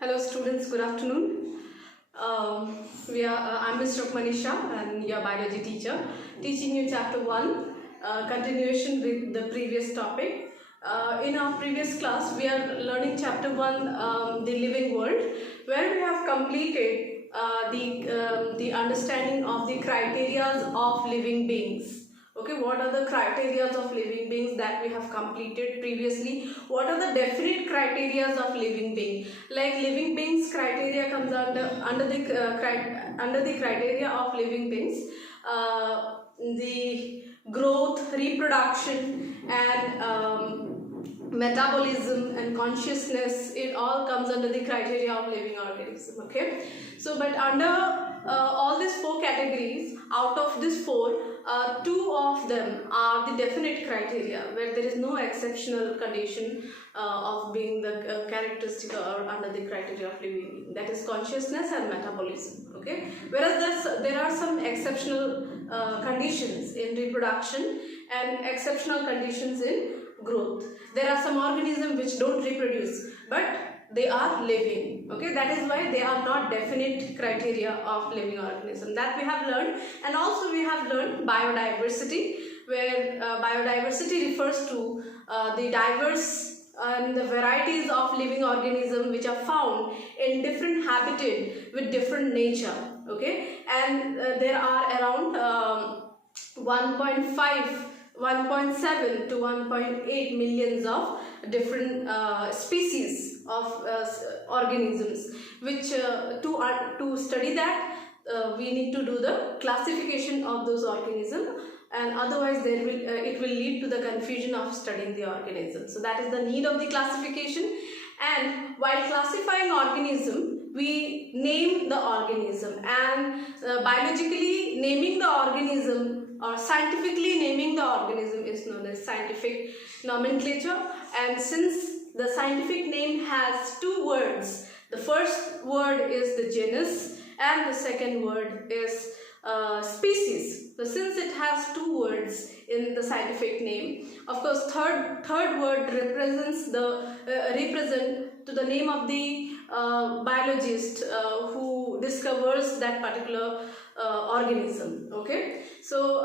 Hello students, good afternoon. I'm Ms. Manisha and your biology teacher, teaching you chapter 1, continuation with the previous topic. In our previous class, we are learning chapter 1, the living world, where we have completed the understanding of the criteria of living beings. Okay, what are the criteria of living beings that we have completed previously? What are the definite criteria of living being? Like living beings criteria comes under the criteria of living beings. The growth, reproduction, and metabolism and consciousness, it all comes under the criteria of living organism. Okay, so but under all these four categories, out of these four, two of them are the definite criteria where there is no exceptional condition of being the characteristic or under the criteria of living being, that is consciousness and metabolism. Okay, whereas there are some exceptional conditions in reproduction and exceptional conditions in growth. There are some organisms which don't reproduce but they are living. Okay, that is why they are not definite criteria of living organism, that we have learned. And also we have learned biodiversity, where biodiversity refers to the diverse and the varieties of living organisms which are found in different habitat with different nature. Okay, and there are around 1.7 to 1.8 millions of different species of organisms, which to study that we need to do the classification of those organisms, and otherwise it will lead to the confusion of studying the organism. So that is the need of the classification. And while classifying organism, we name the organism, and biologically naming the organism or scientifically naming the organism is known as scientific nomenclature. And since the scientific name has two words, the first word is the genus and the second word is species. So since it has two words in the scientific name, of course third word represents represent to the name of the biologist who discovers that particular organism. Okay, so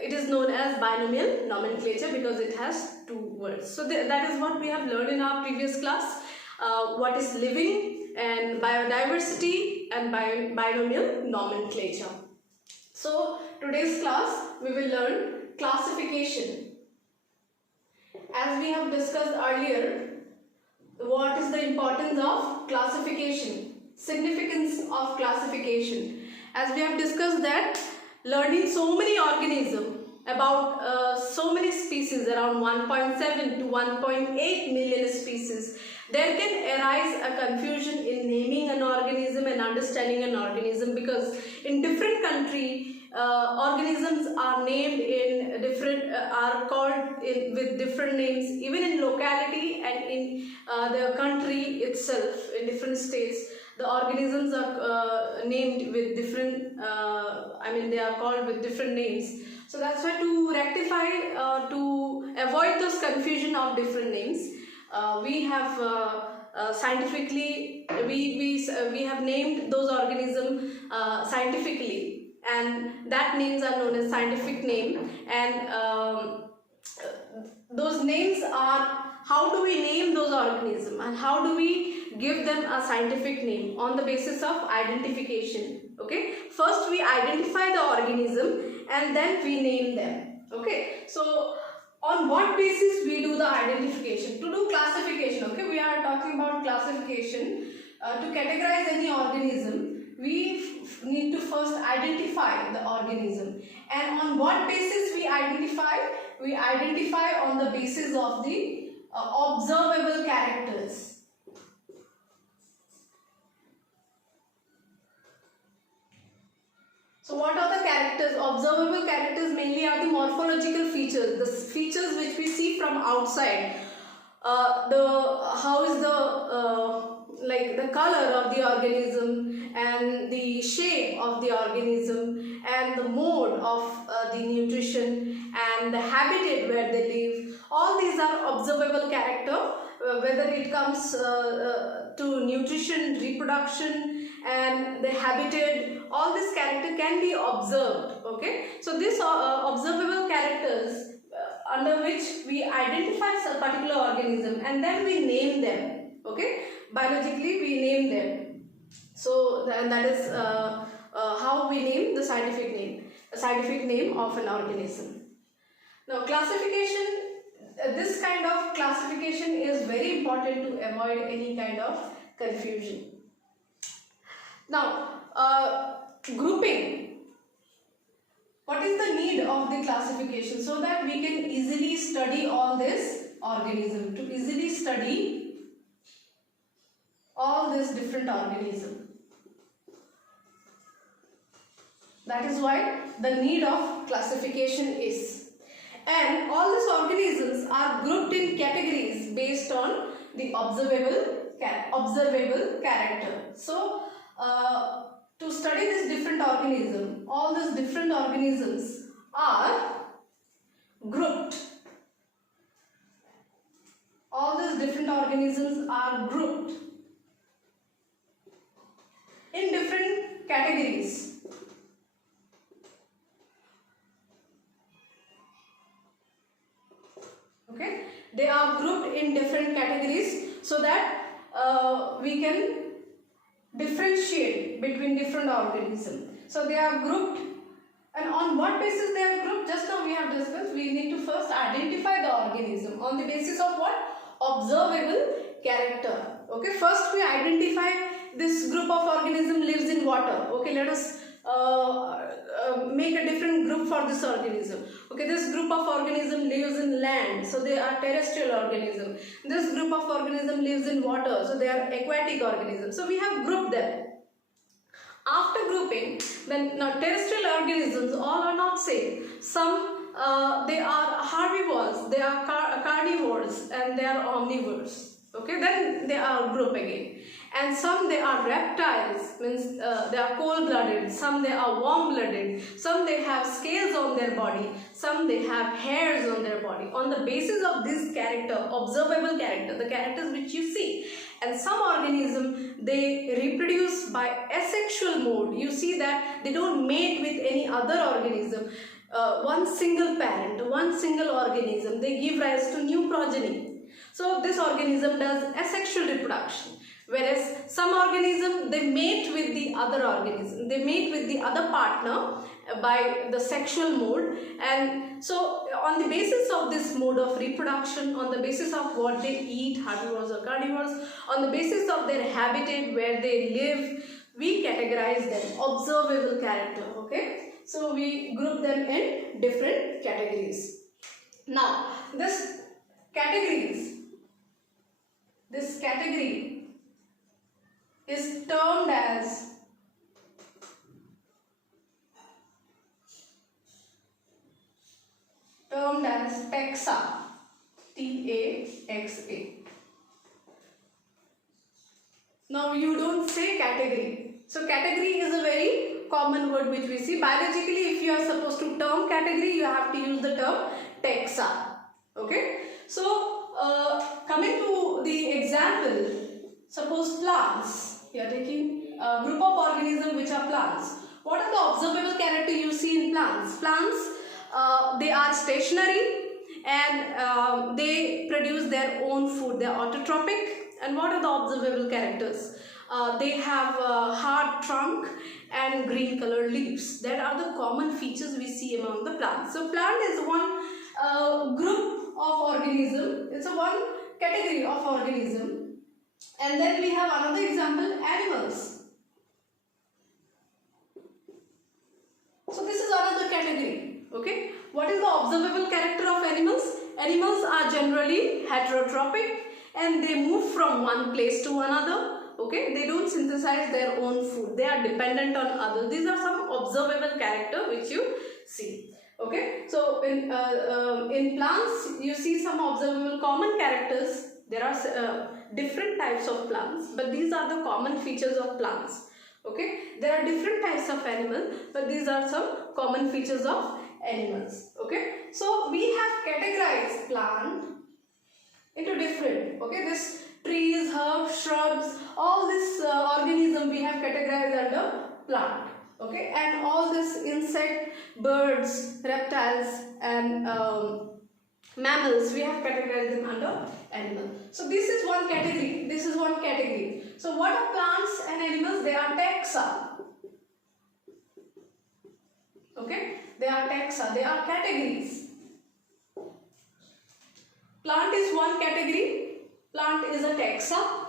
it is known as binomial nomenclature because it has two words. So that is what we have learned in our previous class, what is living and biodiversity and binomial nomenclature. So today's class we will learn classification. As we have discussed earlier, what is the importance of classification, significance of classification. As we have discussed that learning so many organisms, about so many species, around 1.7 to 1.8 million species, there can arise a confusion in naming an organism and understanding an organism, because in different country organisms are named in different are called with different names, even in locality and in the country itself. In different states the organisms are named with different they are called with different names. So that's why, to rectify, to avoid those confusion of different names, we have scientifically we have named those organisms scientifically, and that names are known as scientific name. And those names are, how do we name those organisms and how do we give them a scientific name? On the basis of identification. Okay, first we identify the organism and then we name them. Okay, so on what basis we do the identification? To do classification. Okay, we are talking about classification. To categorize any organism, we need to first identify the organism. And on what basis we identify? We identify on the basis of the observable characters. So what are the characters? Observable characters mainly are the morphological features, the features which we see from outside. How is the color of the organism, and the shape of the organism, and the mode of the nutrition, and the habitat where they live. All these are observable character, whether it comes to nutrition, reproduction, and the habitat, all this character can be observed. Okay, so these observable characters under which we identify some particular organism and then we name them. Okay, biologically we name them. So that is how we name the scientific name of an organism. Now classification, this kind of classification is very important to avoid any kind of confusion. Now grouping. What is the need of the classification? So that we can easily study all this organism, to easily study all this different organism. That is why the need of classification is. And all these organisms are grouped in categories based on the observable character. So to study this different organism, all these different organisms are grouped. All these different organisms are grouped in different categories. Okay, they are grouped in different categories so that we can differentiate between different organisms. So they are grouped, and on what basis they are grouped? Just now we have discussed. We need to first identify the organism on the basis of what? Observable character. Okay, first we identify this group of organism lives in water. Okay, let us make a different group for this organism. Okay, this group of organism lives in land, so they are terrestrial organism. This group of organism lives in water, so they are aquatic organisms. So we have grouped them. After grouping, then now terrestrial organisms all are not same. Some they are herbivores, they are carnivores, and they are omnivores. Okay, then they are grouped again. And some they are reptiles, means they are cold-blooded, some they are warm-blooded, some they have scales on their body, some they have hairs on their body. On the basis of this character, observable character, the characters which you see, and some organism they reproduce by asexual mode. You see that they don't mate with any other organism. One single parent, one single organism, they give rise to new progeny. So this organism does asexual reproduction. Whereas some organism they mate with the other organism, they mate with the other partner by the sexual mode, and so on the basis of this mode of reproduction, on the basis of what they eat, herbivores or carnivores, on the basis of their habitat where they live, we categorize them observable character. Okay, so we group them in different categories. Now this category is termed as taxa, T-A-X-A. Now you don't say category. So category is a very common word which we see. Biologically, if you are supposed to term category, you have to use the term taxa. Okay. So coming to the example, suppose plants. You are taking a group of organisms which are plants. What are the observable character you see in plants? Plants, they are stationary and they produce their own food. They are autotrophic. And what are the observable characters? They have a hard trunk and green colored leaves. That are the common features we see among the plants. So plant is one group of organism. It's a one category of organism. And then we have another example, animals. So this is another category. Okay. What is the observable character of animals? Animals are generally heterotrophic and they move from one place to another. Okay. They don't synthesize their own food. They are dependent on others. These are some observable character which you see. Okay. So in plants you see some observable common characters. There are different types of plants, but these are the common features of plants. Okay, there are different types of animals, but these are some common features of animals. Okay, so we have categorized plant into different, okay, this trees, herbs, shrubs, all this organism we have categorized under plant, okay, and all this insect, birds, reptiles and mammals we have categorized them under animal. So this is one category, this is one category. So what are plants and animals? They are taxa, okay, they are taxa, they are categories. Plant is one category, plant is a taxa.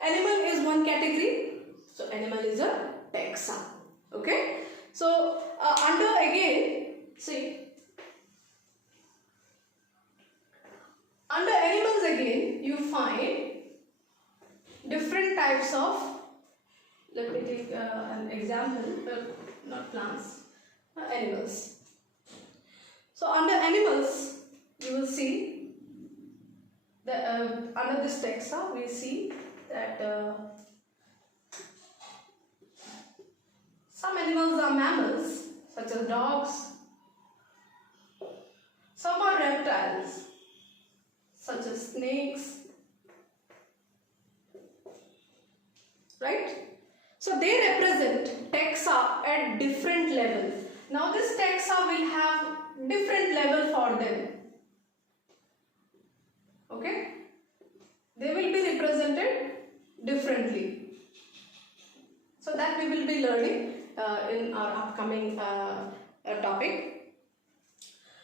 Animal is one category, so animal is a taxa, okay. So under again, see, under animals again you find different types of, let me take an example, not plants, animals. So under animals you will see that under this taxa we see that some animals are mammals such as dogs, some are reptiles such as snakes, right? So they represent taxa at different levels. Now this taxa will have different level for them, okay, they will be represented differently. So that we will be learning in our upcoming topic.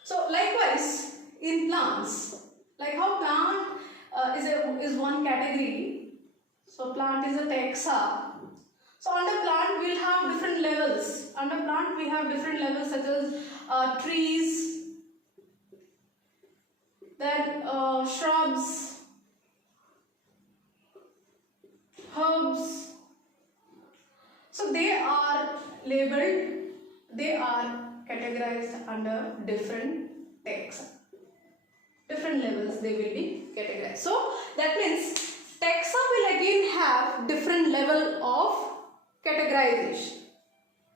So likewise in plants, like how plant is one category, so plant is a taxa. So under plant we will have different levels. Under plant we have different levels such as trees, then shrubs, herbs. So they are labeled, they are categorized under different taxa. Different levels they will be categorized. So that means taxa will again have different level of categorization.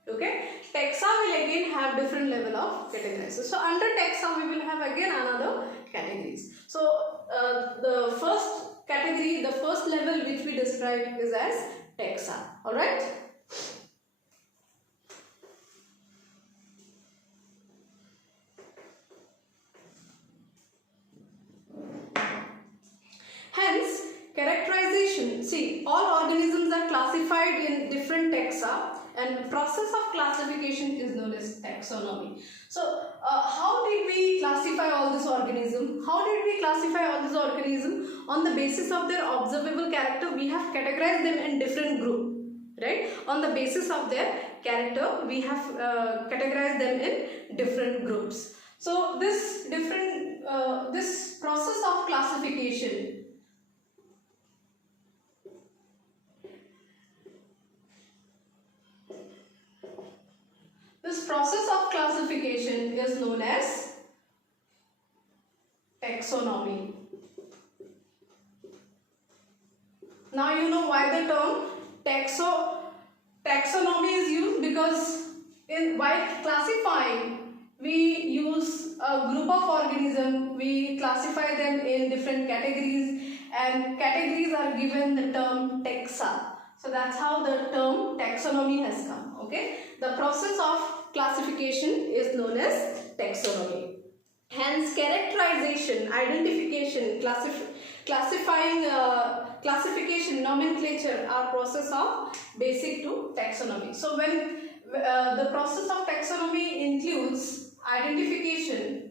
Okay, taxa will again have different level of categorization. So under taxa we will have again another categories. So the first category, the first level which we describe is as taxa. All right. Hence, characterization. See, all organisms are classified in different taxa, and process of classification is known as taxonomy. So, how did we classify all this organism? How did we classify all this organism? On the basis of their observable character, we have categorized them in different group, right? On the basis of their character, we have categorized them in different groups. So, this this process of classification, this process of classification is known as taxonomy. Now you know why the term taxonomy is used, because while classifying we use a group of organisms, we classify them in different categories, and categories are given the term taxa. So that's how the term taxonomy has come. Okay, the process of classification is known as taxonomy. Hence, characterization, identification, classification, nomenclature are process of basic to taxonomy. So when the process of taxonomy includes identification,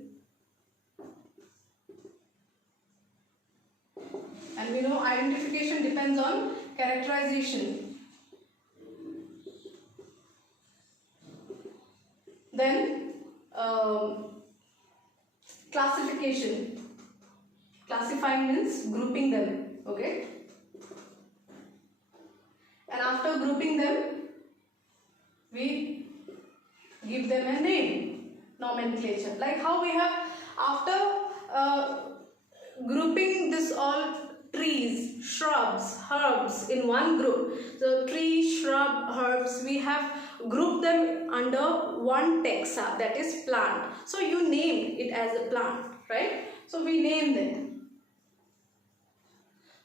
and we know identification depends on characterization. Then classification. Classifying means grouping them, okay? And after grouping them, we give them a name, nomenclature. Like how we have, after grouping this all trees, shrubs, herbs in one group. So tree, shrub, herbs, we have grouped them under one taxa, that is plant. So you named it as a plant, right? So we named it.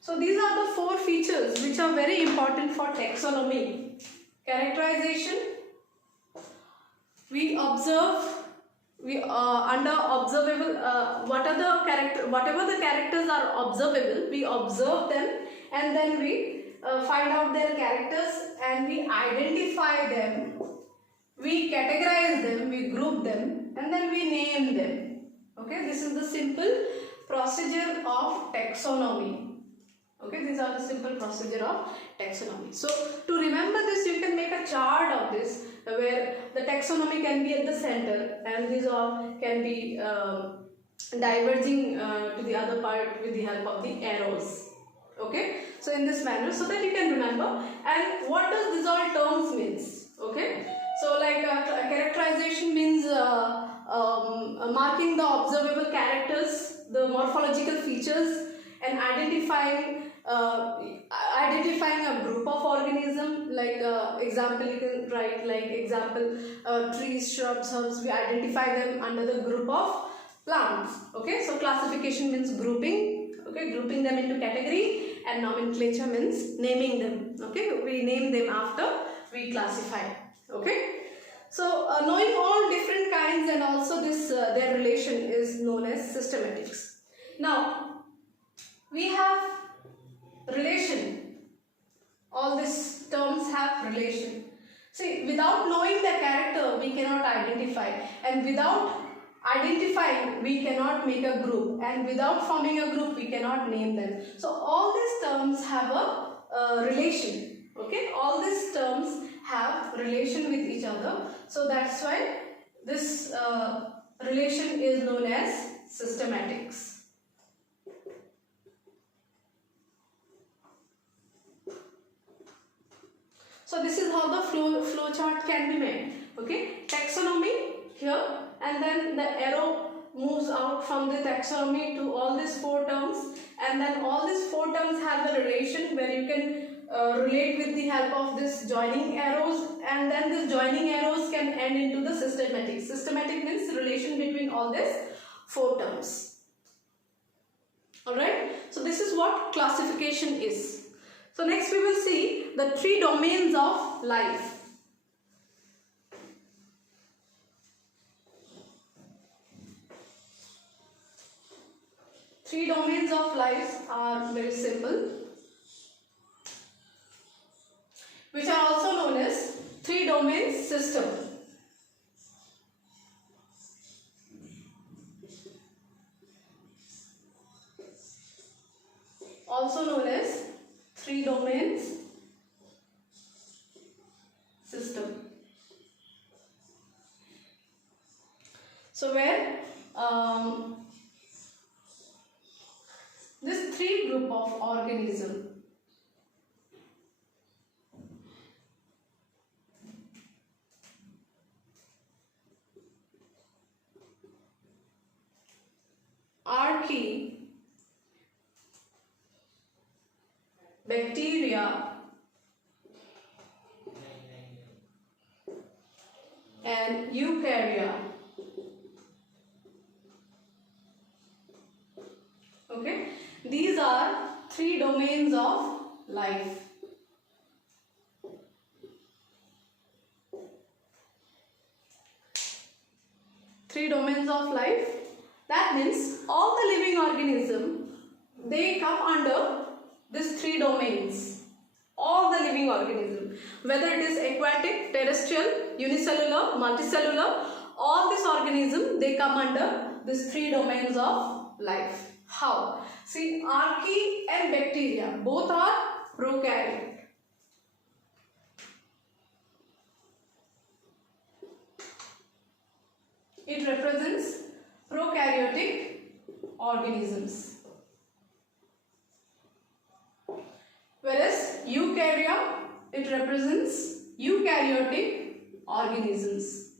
So these are the 4 features which are very important for taxonomy. Characterization, we observe, under observable, whatever the characters are observable, we observe them, and then we find out their characters and we identify them, we categorize them, we group them, and then we name them. Okay, this is the simple procedure of taxonomy. Okay, these are the simple procedure of taxonomy. So to remember this, you can make a chart of this where the taxonomy can be at the center and these all can be diverging to the other part with the help of the arrows. Okay, so in this manner, so that you can remember. And what does these all terms means? Okay, so like characterization means marking the observable characters, the morphological features, and identifying a group of organism. Like example, you can write like example trees, shrubs, herbs. We identify them under the group of plants. Okay, so classification means grouping. Okay, grouping them into category, and nomenclature means naming them. Okay, we name them after we classify. Okay, so knowing all different kinds and also this their relation is known as systematics. Now we have relation. All these terms have relation. See, without knowing the character, we cannot identify, and without identifying, we cannot make a group, and without forming a group, we cannot name them. So all these terms have a relation. Okay, all these terms have relation with each other. So that's why this relation is known as systematics. So this is how the flow chart can be made. Okay, taxonomy here, and then the arrow moves out from the taxonomy to all these 4 terms, and then all these 4 terms have a relation where you can relate with the help of this joining arrows, and then these joining arrows can end into the systematic. Systematic means relation between all these 4 terms. Alright, so this is what classification is. So next we will see the 3 domains of life. Three domains of life are very simple, which are also known as 3 domain system. Also known as 3 domains system. So where this 3 group of organism archaea, bacteria, and eukarya. Okay, these are 3 domains of life. Three domains of life. That means all the living organism, they come under these 3 domains. All the living organism, whether it is aquatic, terrestrial, unicellular, multicellular, all these organism, they come under these 3 domains of life. How? See, archaea and bacteria, both are prokaryote. It represents prokaryotic organisms. Whereas eukarya, it represents eukaryotic organisms.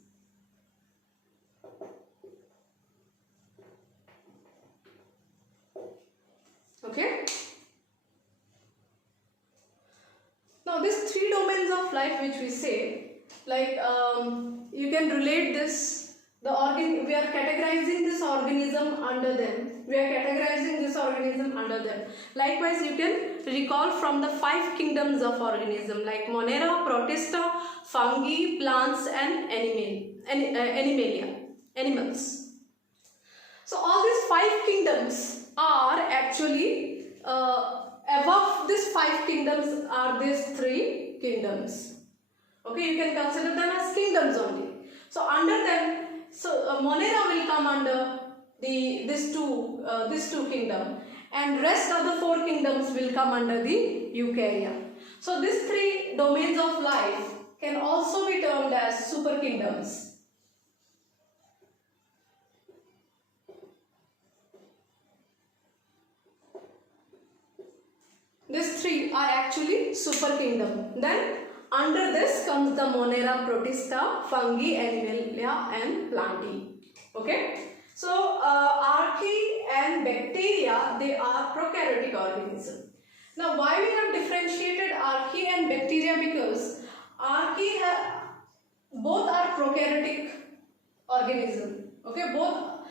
Okay. Now these 3 domains of life which we say, like you can relate this, we are categorizing this organism under them. We are categorizing this organism organism under them. Likewise, you can recall from the 5 kingdoms of organism like Monera, Protista, fungi, plants and animals. So all these 5 kingdoms are actually above these 5 kingdoms are these 3 kingdoms. Okay, you can consider them as kingdoms only. So under them, Monera will come under these two kingdom, and rest of the 4 kingdoms will come under the eukarya. So these 3 domains of life can also be termed as super kingdoms. These 3 are actually super kingdom. Then under this comes the Monera, Protista, fungi, animalia and plantae. Okay. So archaea and bacteria, they are prokaryotic organisms. Now why we have differentiated archaea and bacteria? Because archaea both are prokaryotic organism. Okay, both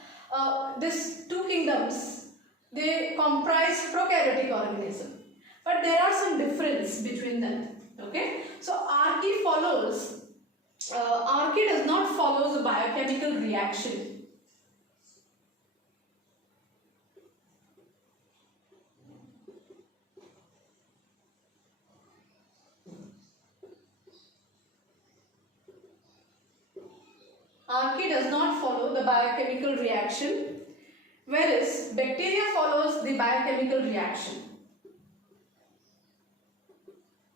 these 2 kingdoms, they comprise prokaryotic organism, but there are some difference between them. Okay, so archaea does not follow the biochemical reaction. Archaea does not follow the biochemical reaction, whereas bacteria follows the biochemical reaction.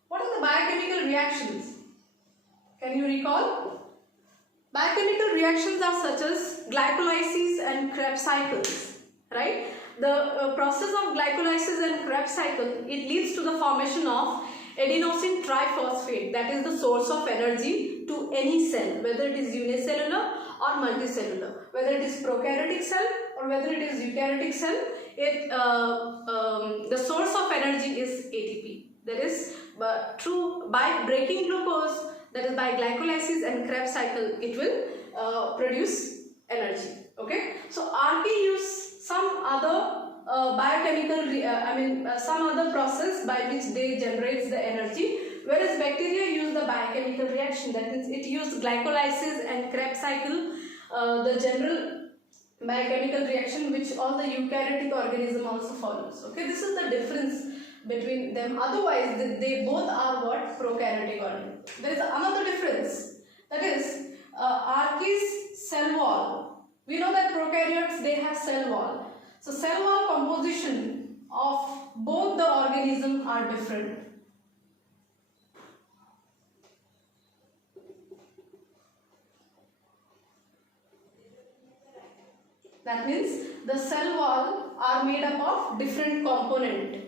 What are the biochemical reactions? Can you recall? Biochemical reactions are such as glycolysis and Krebs cycles, right? The process of glycolysis and Krebs cycle, it leads to the formation of adenosine triphosphate, that is the source of energy to any cell, whether it is unicellular or multicellular, whether it is prokaryotic cell or whether it is eukaryotic cell. The source of energy is ATP. That is by breaking glucose, that is by glycolysis and Krebs cycle, it will produce energy. Okay, so archaea use some other some other process by which they generates the energy, whereas bacteria use the biochemical reaction, that means it uses glycolysis and Krebs cycle, the general biochemical reaction which all the eukaryotic organism also follows. Okay, this is the difference between them. Otherwise they both are what? Prokaryotic organism. There is another difference, that is archaea's cell wall. We know that prokaryotes, they have cell wall. So cell wall composition of both the organisms are different. That means the cell wall are made up of different component.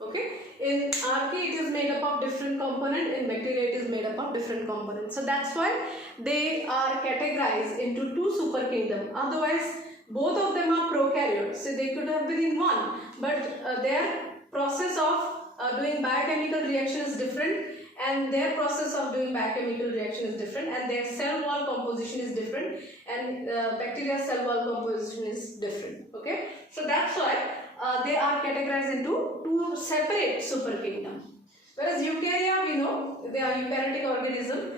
Okay, in archaea it is made up of different component, in bacteria it is made up of different components. So that's why they are categorized into 2 super kingdom. Otherwise both of them are prokaryotes, so they could have been in one, but their process of doing biochemical reaction is different, and their process of doing biochemical reaction is different, and their cell wall composition is different, and bacteria cell wall composition is different. Okay, so that's why they are categorized into 2 separate super kingdoms. Whereas eukarya, we know they are eukaryotic organism.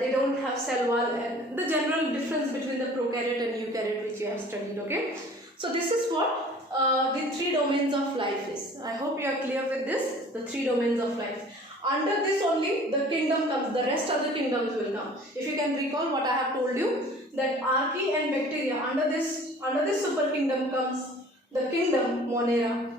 They don't have cell wall, and the general difference between the prokaryote and eukaryote which we have studied. Okay, so this is what the 3 domains of life is. I hope you are clear with this, the 3 domains of life. Under this only the kingdom comes, the rest of the kingdoms will come. If you can recall what I have told you, that archaea and bacteria, under this super kingdom comes the kingdom Monera.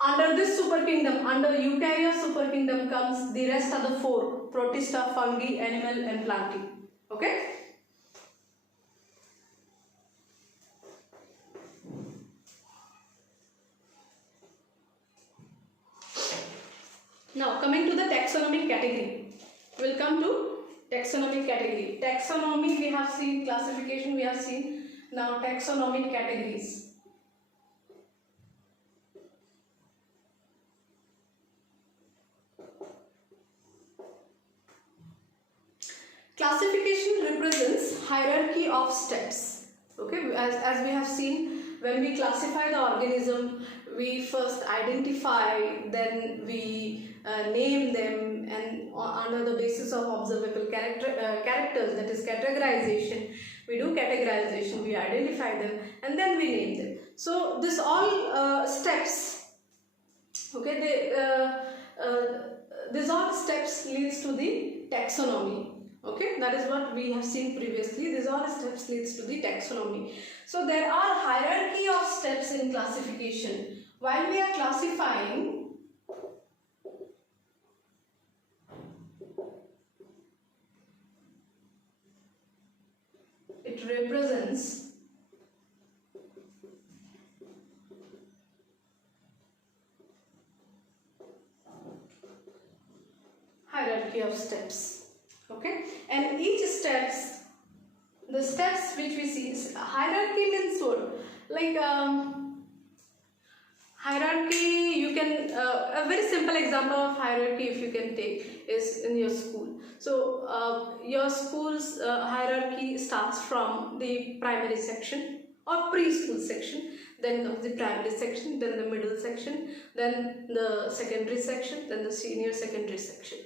Under this super kingdom, under eukarya super kingdom comes the rest of the 4, Protista, fungi, animal and plantae. Okay? Now coming to the taxonomic category. We will come to taxonomic category. Taxonomy we have seen, classification we have seen. Now taxonomic categories. Classification represents hierarchy of steps. Okay, as we have seen, when we classify the organism, we first identify, then we name them, and under the basis of observable characters, that is categorization, we do categorization, we identify them, and then we name them. So this all steps, okay, these all steps leads to the taxonomy. Okay, that is what we have seen previously. These all steps leads to the taxonomy. So there are hierarchy of steps in classification. While we are classifying, it represents hierarchy of steps. Okay, and each steps, the steps which we see, hierarchy means what? Like hierarchy, you can, a very simple example of hierarchy if you can take is in your school. So your school's hierarchy starts from the primary section or preschool section, then comes the primary section, then the middle section, then the secondary section, then the senior secondary section.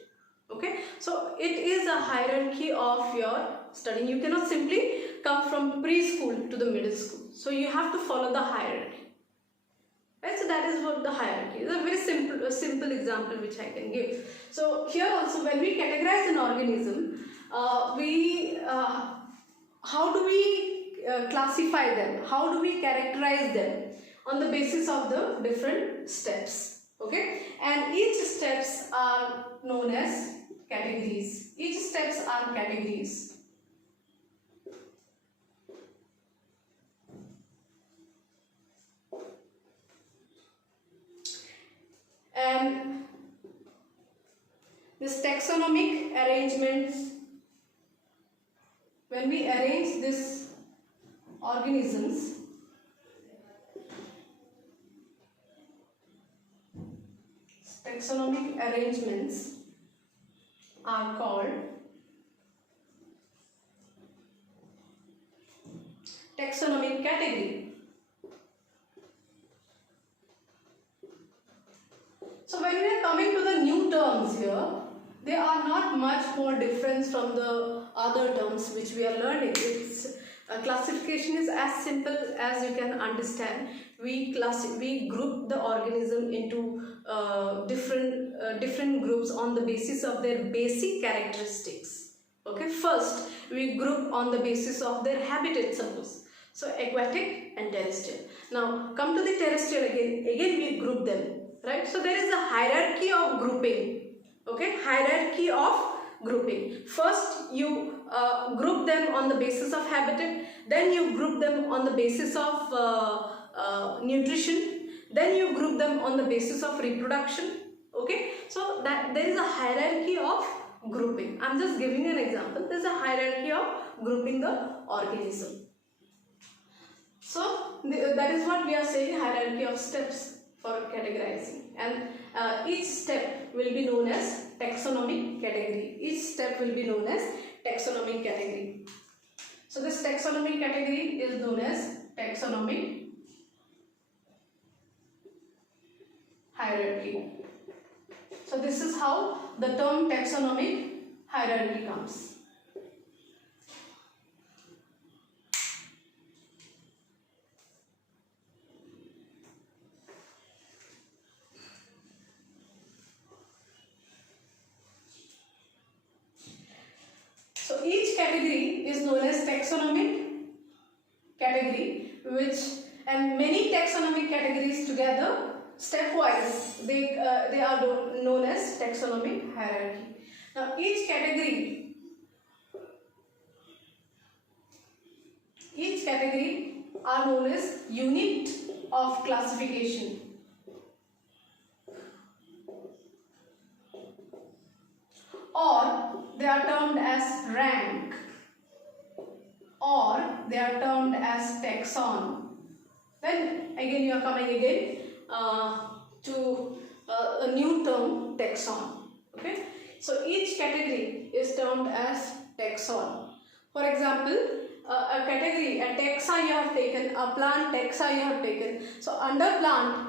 Okay, so it is a hierarchy of your studying. You cannot simply come from preschool to the middle school. So you have to follow the hierarchy. Right? So that is what the hierarchy is. A very simple example which I can give. So here also, when we categorize an organism, how do we classify them? How do we characterize them? On the basis of the different steps. Okay, and each steps are known as categories. Each steps are categories. And this taxonomic arrangements, when we arrange these organisms, taxonomic arrangements are called taxonomic category. So when we are coming to the new terms here, they are not much more different from the other terms which we are learning. Classification is as simple as you can understand. We group the organism into different groups on the basis of their basic characteristics. Okay, first we group on the basis of their habitat, suppose. So aquatic and terrestrial. Now come to the terrestrial again we group them, right? So there is a hierarchy of grouping. Okay, hierarchy of grouping. First you group them on the basis of habitat, then you group them on the basis of nutrition, then you group them on the basis of reproduction. Okay, so that there is a hierarchy of grouping. I'm just giving an example. There is a hierarchy of grouping the organism. So that is what we are saying, hierarchy of steps for categorizing, and each step will be known as taxonomic category. Each step will be known as taxonomic category. So this taxonomic category is known as taxonomic hierarchy. So this is how the term taxonomic hierarchy comes. So each category is known as taxonomic category, and many taxonomic categories together stepwise they are known as taxonomic hierarchy. Now each category are known as unit of classification. Or they are termed as rank, or they are termed as taxon. Then again you are coming again to a new term, taxon. Okay, so each category is termed as taxon. For example, a category, a taxa you have taken, a plant taxa you have taken. So under plant,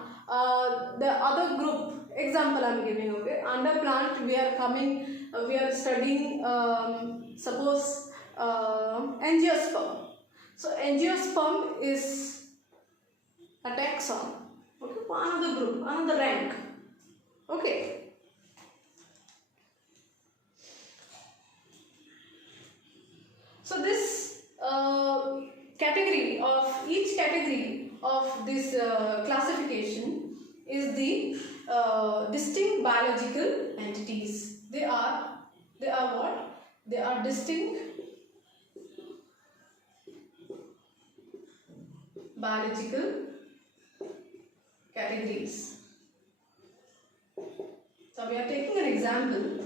the other group, example I am giving, okay, under plant we are studying, suppose angiosperm. So angiosperm is a taxon, okay, another group, another rank, okay. So this each category of this classification is the distinct biological entities. They are what? They are distinct biological categories. So we are taking an example.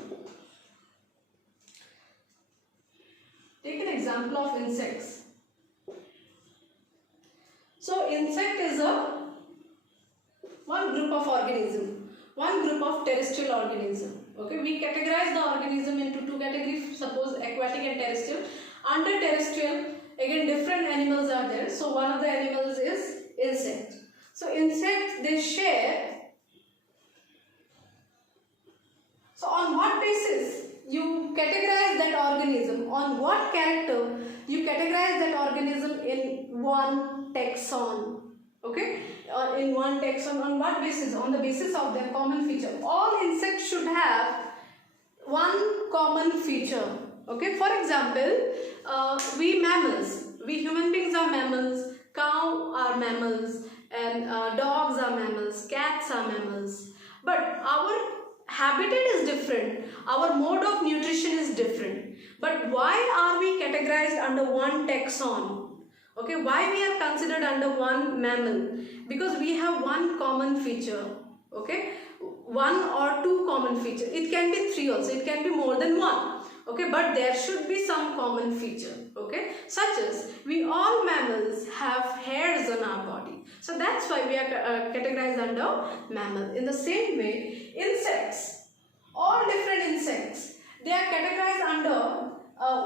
Take an example of insects. So insect is one group of organism, one group of terrestrial organism. Okay, we categorize the organism into two categories, suppose aquatic and terrestrial. Under terrestrial, again different animals are there. So one of the animals is insect. So insects, they share. So on what basis you categorize that organism? On what character you categorize that organism in one taxon? Okay, in one taxon. On what basis? On the basis of their common feature. All insects should have one common feature. Okay, for example, we mammals, we human beings are mammals, cow are mammals, and dogs are mammals, cats are mammals. But our habitat is different, our mode of nutrition is different. But why are we categorized under one taxon? Okay, why we are considered under one mammal? Because we have one common feature. Okay, one or two common feature. It can be three also, it can be more than one. Okay, but there should be some common feature. Okay, such as we all mammals have hairs on our body. So that's why we are categorized under mammal. In the same way, insects, all different insects, they are categorized under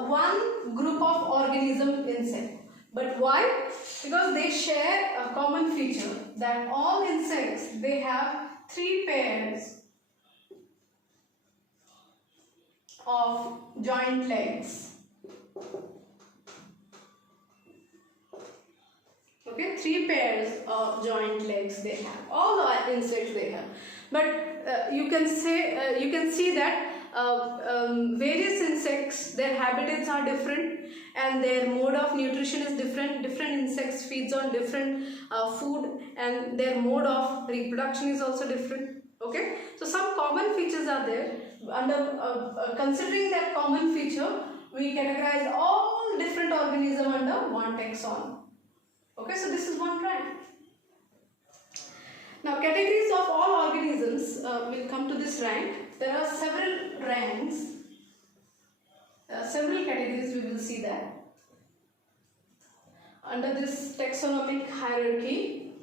one group of organism insect. But why? Because they share a common feature that all insects, they have three pairs of joint legs. Okay, three pairs of joint legs they have. All the insects they have. But you can see that various insects, their habitats are different and their mode of nutrition is different. Different insects feeds on different food and their mode of reproduction is also different. Okay, so some common features are there. Under considering that common feature, we categorize all different organisms under one taxon. Okay, so this is one rank. Now, categories of all organisms, will come to this rank. There are several ranks, several categories, we will see that. Under this taxonomic hierarchy,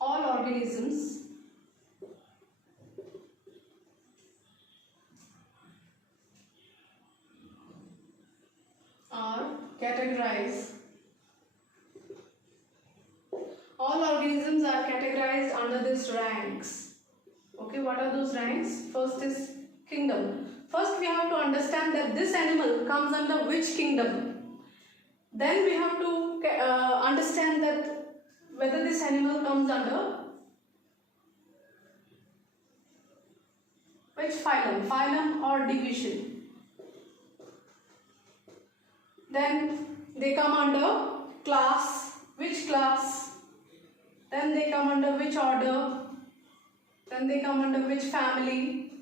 all organisms are categorized. All organisms are categorized under these ranks. Okay, what are those ranks? First is kingdom. First we have to understand that this animal comes under which kingdom. Then we have to understand that whether this animal comes under which phylum or division. Then they come under class, which class, then they come under which order, then they come under which family,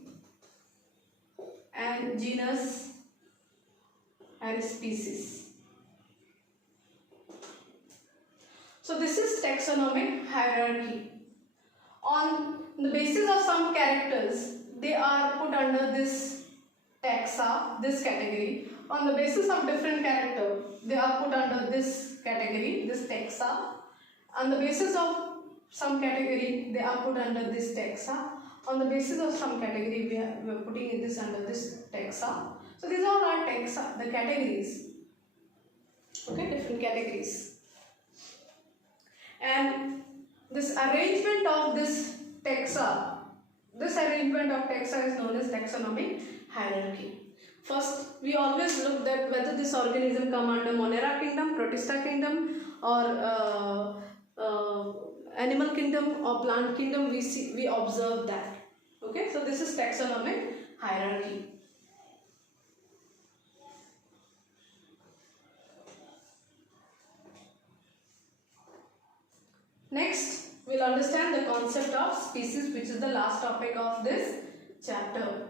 and genus and species. So this is taxonomic hierarchy. On the basis of some characters, they are put under this taxa, this category. On the basis of different character, they are put under this category, this taxa. On the basis of some category they are put under this taxa. On the basis of some category we are putting this under this taxa. So these all are taxa, the categories. Okay, different categories. And this arrangement of this taxa, this arrangement of taxa is known as taxonomic hierarchy. First, we always look at whether this organism come under Monera kingdom, Protista kingdom, or animal kingdom or plant kingdom. We observe that. Okay, so this is taxonomic hierarchy. Next, we'll understand the concept of species, which is the last topic of this chapter.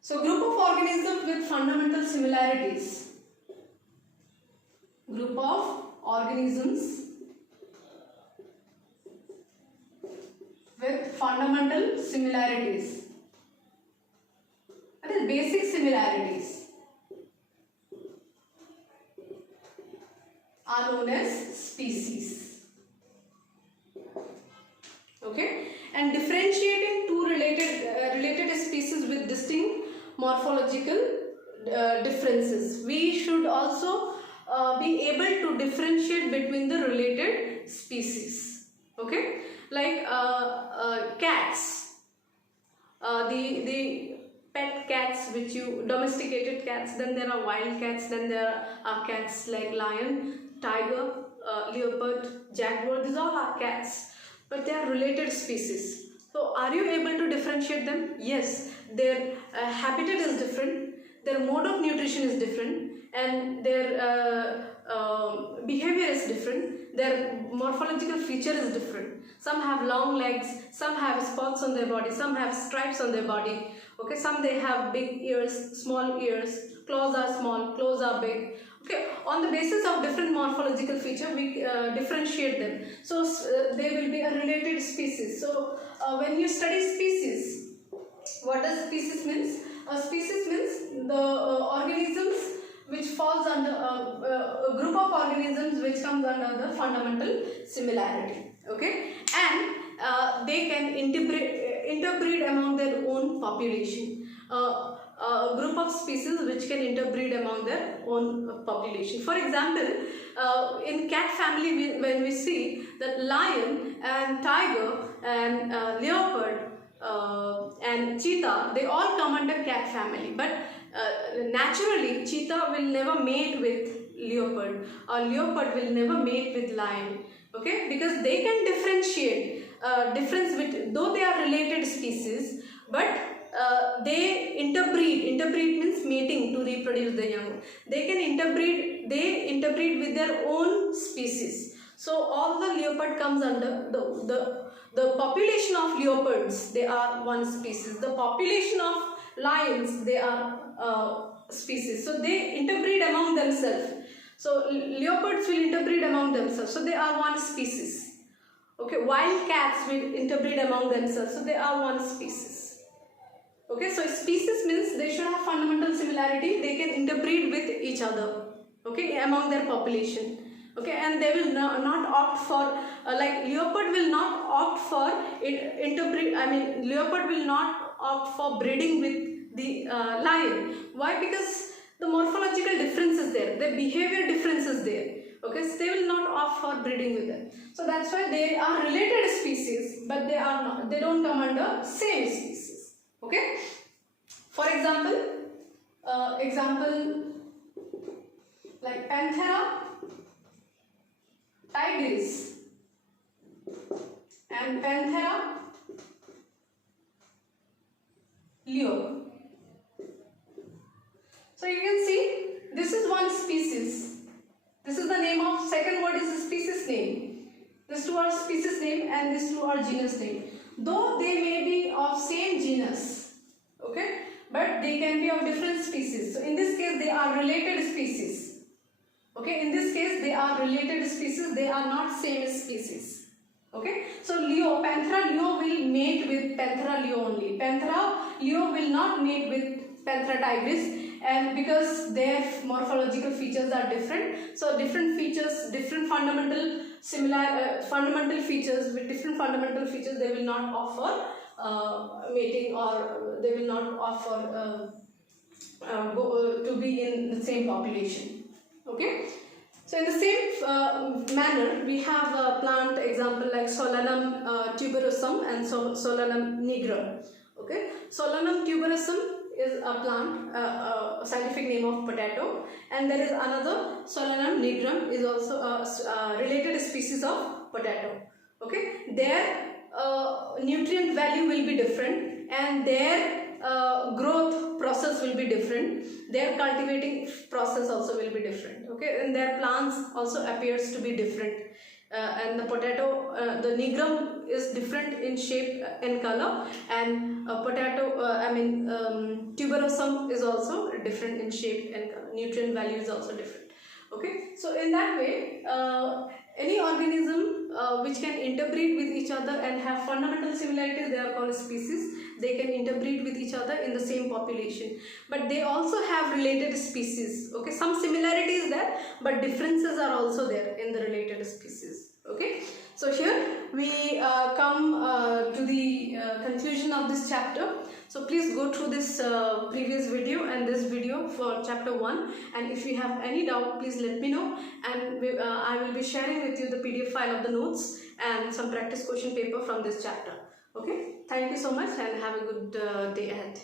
So, group of organisms with fundamental similarities. Group of organisms with fundamental similarities. That is basic similarities are known as species. Okay, and differentiating two related species with distinct morphological differences. We should also be able to differentiate between the related species. Okay, like cats, the pet cats, which you domesticated cats, then there are wild cats, then there are cats like lion, tiger, leopard, jaguar. These all are cats, but they are related species. So are you able to differentiate them? Yes, their habitat is different, their mode of nutrition is different, and their behavior is different, their morphological feature is different. Some have long legs, some have spots on their body, some have stripes on their body. Okay, some they have big ears, small ears, claws are small, claws are big. Okay, on the basis of different morphological feature, we differentiate them. So they will be a related species. So when you study species, what does species means? A species means the organisms which falls under a group of organisms which comes under the fundamental similarity. Okay, and they can interbreed among their own population. A group of species which can interbreed among their own population. For example, in cat family, when we see that lion and tiger and leopard and cheetah, they all come under cat family. But naturally, cheetah will never mate with leopard, or leopard will never mate with lion. Okay, because they can differentiate difference with, though they are related species, but they interbreed. Interbreed means mating to reproduce the young. They can interbreed. They interbreed with their own species. So all the leopard comes under the population of leopards. They are one species. The population of lions, they are species. So they interbreed among themselves. So leopards will interbreed among themselves. So they are one species. Okay, wild cats will interbreed among themselves. So they are one species. Okay, so species means they should have fundamental similarity. They can interbreed with each other. Okay, among their population. Okay, and they will not opt for like leopard will not opt for interbreed. I mean, leopard will not opt for breeding with the lion. Why? Because the morphological difference is there, the behavior difference is there. Okay, so they will not opt for breeding with them. So that's why they are related species, but they are not. They don't come under same species. Okay. For example, like Panthera tigris and Panthera leo. So you can see this is one species. This is the name of, second word is the species name. These two are species name and these two are genus name. Though they may be of same genus, okay, but they can be of different species. So in this case they are related species. Okay, in this case they are related species, they are not same species. Okay, so Leo, Panthera Leo will mate with Panthera Leo only. Panthera Leo will not mate with Panthera tigris. and because their morphological features are different, so different features, different fundamental fundamental features, with different fundamental features, they will not offer mating, or they will not offer to be in the same population. Okay, so in the same manner, we have a plant example like Solanum tuberosum and Solanum nigrum. Okay, Solanum tuberosum is a plant, a scientific name of potato, and there is another Solanum nigrum is also a related species of potato. Okay, their nutrient value will be different, and their growth process will be different, their cultivating process also will be different. Okay, and their plants also appears to be different, and the potato, the nigrum is different in shape and color, and potato tuberosum is also different in shape and color. Nutrient value is also different. Okay, so in that way, any organism which can interbreed with each other and have fundamental similarities, they are called species. They can interbreed with each other in the same population, but they also have related species. Okay, some similarity is there, but differences are also there in the related species. Okay, so here we come to the conclusion of this chapter. So please go through this previous video and this video for chapter 1, and if you have any doubt, please let me know, and I will be sharing with you the PDF file of the notes and some practice question paper from this chapter. Okay, thank you so much and have a good day ahead.